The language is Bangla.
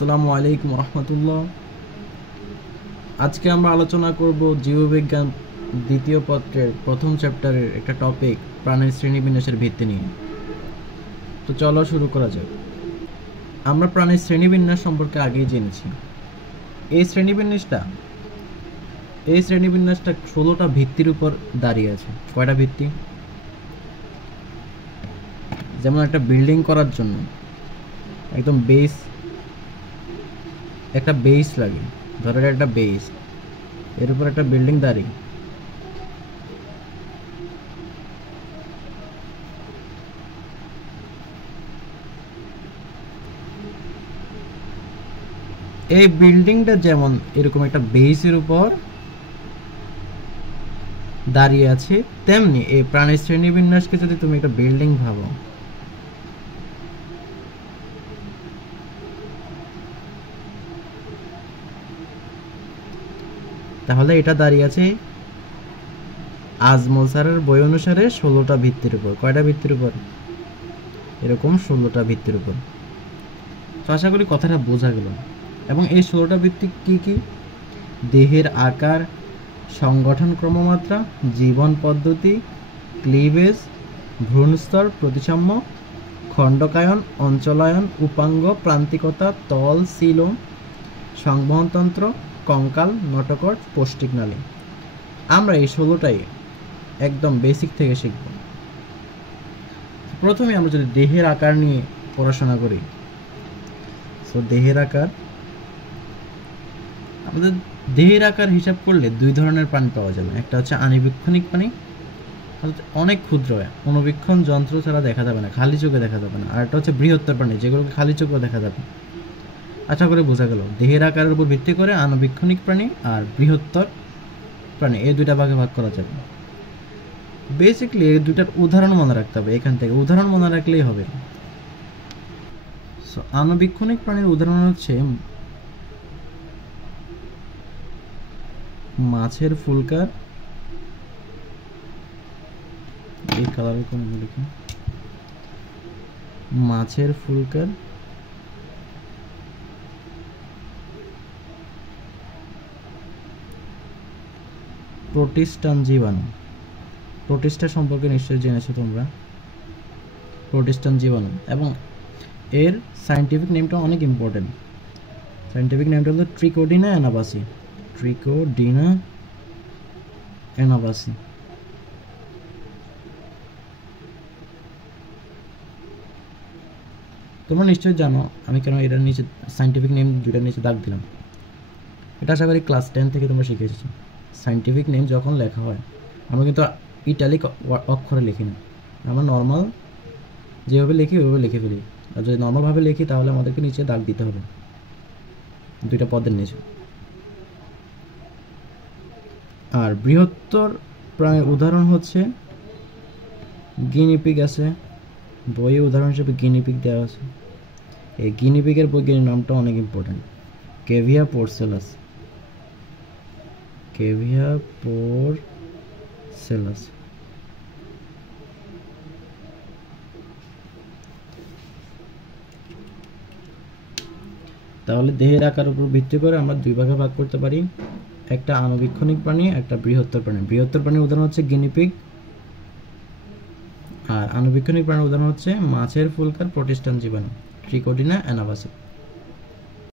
আসসালামু আলাইকুম রহমতুল্লাহ। আজকে আমরা আলোচনা করব জীববিজ্ঞান দ্বিতীয় পত্রের প্রথম চ্যাপ্টারের একটা টপিক, প্রাণের শ্রেণীবিন্যাসের ভিত্তি নিয়ে। তো চলো শুরু করা যাক। আমরা প্রাণের শ্রেণীবিন্যাস সম্পর্কে আগেই জেনেছি। এই শ্রেণীবিন্যাসটা 16টা ভিত্তির উপর দাঁড়িয়ে আছে। কয়টা ভিত্তি? যেমন একটা বিল্ডিং করার জন্য একদম একটা বেস লাগে। ধরো একটা বেস, এর উপর একটা বিল্ডিং দাঁড়িয়ে। এই বিল্ডিংটা যেমন এরকম একটা বেসের উপর দাঁড়িয়ে আছে, তেমনি এই প্রাণের শ্রেণীবিন্যাসকে যদি তুমি একটা বিল্ডিং ভাবো, তাহলে এটা দাঁড়িয়ে আছে আজমল স্যারের বই অনুসারে 16টা ভিত্তির উপর। কয়টা ভিত্তির উপর? এরকম 16টা ভিত্তির উপর। তো আশা করি কথাটা বোঝা গেল। এবং এই 16টা ভিত্তি কি কি? দেহের আকার, সংগঠন ক্রমমাত্রা, জীবন পদ্ধতি, ক্লিভেজ, ভ্রূণস্তর, প্রতিসাম্য, খণ্ডকায়ন, অঞ্চলায়ন, উপাঙ্গ, প্রান্তিকতা, তল, সিলোম, সংবহনতন্ত্র, কঙ্কাল, নটকট, পৌষ্টিকনালী। আমরা এই 16টাই একদম বেসিক থেকে শিখব। প্রথমে আমরা যদি দেহের আকার নিয়ে পড়াশোনা করি, সো আমাদের দেহের আকার হিসাব করলে দুই ধরনের প্রাণী পাওয়া যাবে। একটা হচ্ছে আণুবীক্ষণিক প্রাণী, অনেক ক্ষুদ্র, অণুবীক্ষণ যন্ত্র ছাড়া দেখা যাবে না, খালি চোখে দেখা যাবে না। আর একটা হচ্ছে বৃহত্তর প্রাণী, যেগুলোকে খালি চোখেও দেখা যাবে। আশা করে বোঝা গেল। দেহের আকারের উপর ভিত্তি করে আণুবীক্ষণিক প্রাণী আর বৃহত্তর প্রাণী, এই দুইটা ভাগে ভাগ করা যাবে। বেসিকলি এই দুইটার উদাহরণ মনে রাখতে হবে। এখান থেকে উদাহরণ মনে রাখলেই হবে। সো আণুবীক্ষণিক প্রাণীর উদাহরণ হচ্ছে মাছের ফুলকার, এই কালারের কোন লিখি, মাছের ফুলকার, প্রোটিস্টান জীবাণু। প্রোটিস্টা সম্পর্কে নিশ্চয়ই জেনেছো তোমরা, প্রোটিস্টান জীবাণু। এবং এর সায়েন্টিফিক নেমটা অনেক ইম্পর্টেন্ট। সায়েন্টিফিক নেমটা হলো ট্রিকোডিনা অ্যানাবাসি। ট্রিকোডিনা অ্যানাবাসি। তোমরা নিশ্চয়ই জানো আমি কেন এটার নিচে সায়েন্টিফিক নেম দুইটার নিচে দাগ দিলাম। এটা আশা করি ক্লাস 10 থেকে তোমরা শিখে এসেছো। সায়েন্টিফিক নেম যখন লেখা হয়, আমরা কিন্তু ইটালিক অক্ষরে লিখি না, আমরা নর্মাল যেভাবে লিখি ওইভাবে লিখে ফেলি। আর যদি নর্মালভাবে লিখি তাহলে আমাদেরকে নিচে দাগ দিতে হবে, দুইটা পদের নিচে। আর বৃহত্তর প্রাণীর উদাহরণ হচ্ছে গিনিপিগ আছে, বইয়ে উদাহরণ হিসেবে গিনিপিগ দেওয়া আছে। এই গিনিপিগের বৈজ্ঞানিক নামটা অনেক ইম্পর্টেন্ট, কেভিয়া পোরসেলাস। কেভিয়া পোরসেলাস। তাহলে দেহের আকারের উপর ভিত্তি করে আমরা দুই ভাগে ভাগ করতে পারি, একটা আণুবীক্ষণিক প্রাণী, একটা বৃহত্তর প্রাণী। বৃহত্তর প্রাণীর উদাহরণ হচ্ছে গিনিপিগ, আর আণুবীক্ষণিক প্রাণীর উদাহরণ হচ্ছে মাছের ফুলকার, প্রোটিস্টান জীবাণু, ট্রিকোডিনা অ্যানাবাসি।